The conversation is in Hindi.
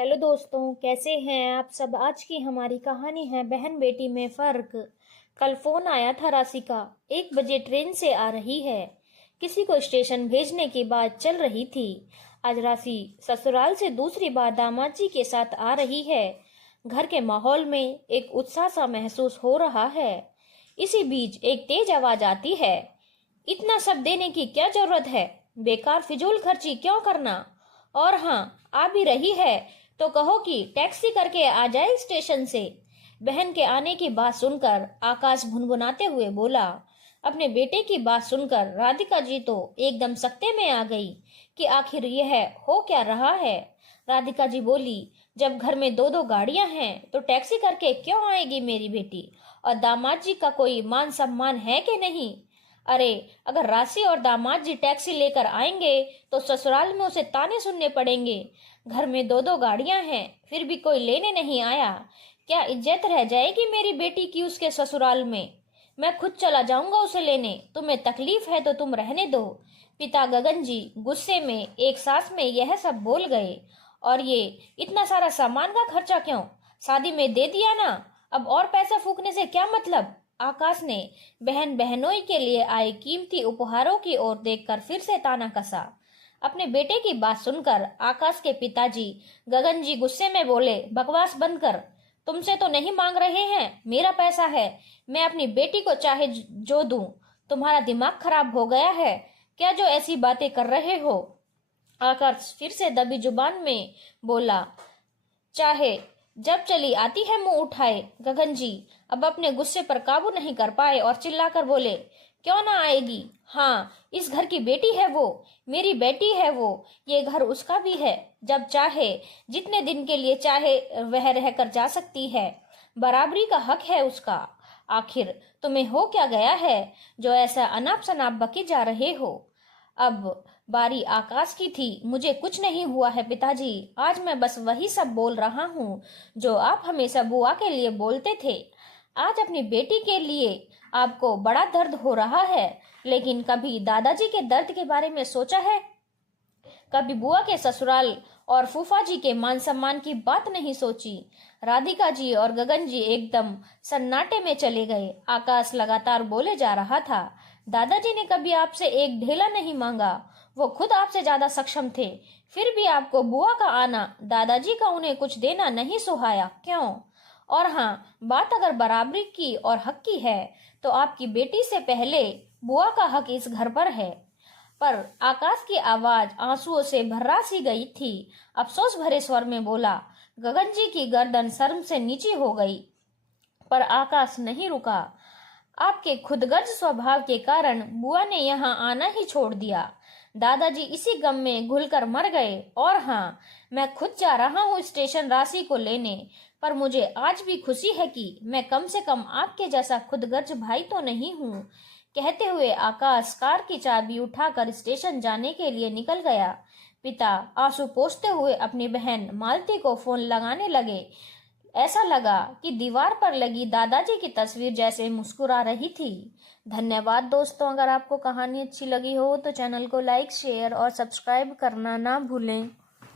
हेलो दोस्तों, कैसे हैं आप सब। आज की हमारी कहानी है बहन बेटी में फर्क। कल फोन आया था राशि का। 1 बजे ट्रेन से आ रही है। किसी को स्टेशन भेजने की बात चल रही थी। आज राशि ससुराल से दूसरी बार दामाद जी के साथ आ रही है। घर के माहौल में एक उत्साह सा महसूस हो रहा है। इसी बीच एक तेज आवाज आती है। इतना सब देने की क्या जरूरत है, बेकार फिजूल खर्ची क्यों करना। और हाँ, आ भी रही है तो कहो कि टैक्सी करके आ जाए स्टेशन से। बहन के आने की बात सुनकर आकाश भुनभुनाते हुए बोला। अपने बेटे की बात सुनकर राधिका जी तो एकदम सकते में आ गई कि आखिर यह हो क्या रहा है। राधिका जी बोली, जब घर में दो दो गाड़ियां हैं तो टैक्सी करके क्यों आएगी मेरी बेटी। और दामाद जी का कोई मान सम्मान है कि नहीं। अरे, अगर राशि और दामाद जी टैक्सी लेकर आएंगे तो ससुराल में उसे ताने सुनने पड़ेंगे। घर में दो दो गाड़ियां हैं फिर भी कोई लेने नहीं आया। क्या इज्जत रह जाएगी मेरी बेटी की उसके ससुराल में। मैं खुद चला जाऊंगा उसे लेने। तुम्हें तकलीफ है तो तुम रहने दो। पिता गगन जी गुस्से में एक सांस में यह सब बोल गए। और ये इतना सारा सामान का खर्चा क्यों, शादी में दे दिया ना, अब और पैसा फूकने से क्या मतलब। आकाश ने बहन बहनोई के लिए आए कीमती उपहारों की ओर देखकर फिर से ताना कसा। अपने बेटे की बात सुनकर आकाश के पिताजी गगन जी गुस्से में बोले, बकवास बंद कर। तुमसे तो नहीं मांग रहे हैं, मेरा पैसा है। मैं अपनी बेटी को चाहे जो दूं। तुम्हारा दिमाग खराब हो गया है क्या जो ऐसी बातें कर रहे हो। आकाश फिर से दबी जुबान में बोला, चाहे जब चली आती है मुंह उठाए। गगन जी अब अपने गुस्से पर काबू नहीं कर पाए और चिल्लाकर बोले, क्यों ना आएगी। हाँ, इस घर की बेटी है वो, मेरी बेटी है वो। ये घर उसका भी है। जब चाहे, जितने दिन के लिए चाहे वह रहकर जा सकती है। बराबरी का हक है उसका। आखिर तुम्हें हो क्या गया है जो ऐसा अनाप शनाप बके जा रहे हो। अब बारी आकाश की थी। मुझे कुछ नहीं हुआ है पिताजी, आज मैं बस वही सब बोल रहा हूँ जो आप हमेशा बुआ के लिए बोलते थे। आज अपनी बेटी के लिए आपको बड़ा दर्द हो रहा है, लेकिन कभी दादाजी के दर्द के बारे में सोचा है। कभी बुआ के ससुराल और फूफा जी के मान सम्मान की बात नहीं सोची। राधिका जी और गगन जी एकदम सन्नाटे में चले गए। आकाश लगातार बोले जा रहा था, दादाजी ने कभी आपसे एक ढेला नहीं मांगा, वो खुद आपसे ज्यादा सक्षम थे। फिर भी आपको बुआ का आना, दादाजी का उन्हें कुछ देना नहीं सुहाया क्यों। और हाँ, बात अगर बराबरी की और हक की है तो आपकी बेटी से पहले बुआ का हक इस घर पर है। पर आकाश की आवाज आंसुओं से भर्रा सी गई थी। अफसोस भरे स्वर में बोला। गगन जी की गर्दन शर्म से नीची हो गई, पर आकाश नहीं रुका। आपके खुदगर्ज स्वभाव के कारण बुआ ने यहाँ आना ही छोड़ दिया। दादाजी इसी गम में घुलकर मर गए। और हाँ, मैं खुद जा रहा हूँ स्टेशन राशि को लेने, पर मुझे आज भी खुशी है कि मैं कम से कम आपके जैसा खुदगर्ज भाई तो नहीं हूँ। कहते हुए आकाश कार की चाबी उठाकर स्टेशन जाने के लिए निकल गया। पिता आंसू पोंछते हुए अपनी बहन मालती को फोन लगाने लगे। ऐसा लगा कि दीवार पर लगी दादाजी की तस्वीर जैसे मुस्कुरा रही थी। धन्यवाद दोस्तों, अगर आपको कहानी अच्छी लगी हो तो चैनल को लाइक, शेयर और सब्सक्राइब करना ना भूलें।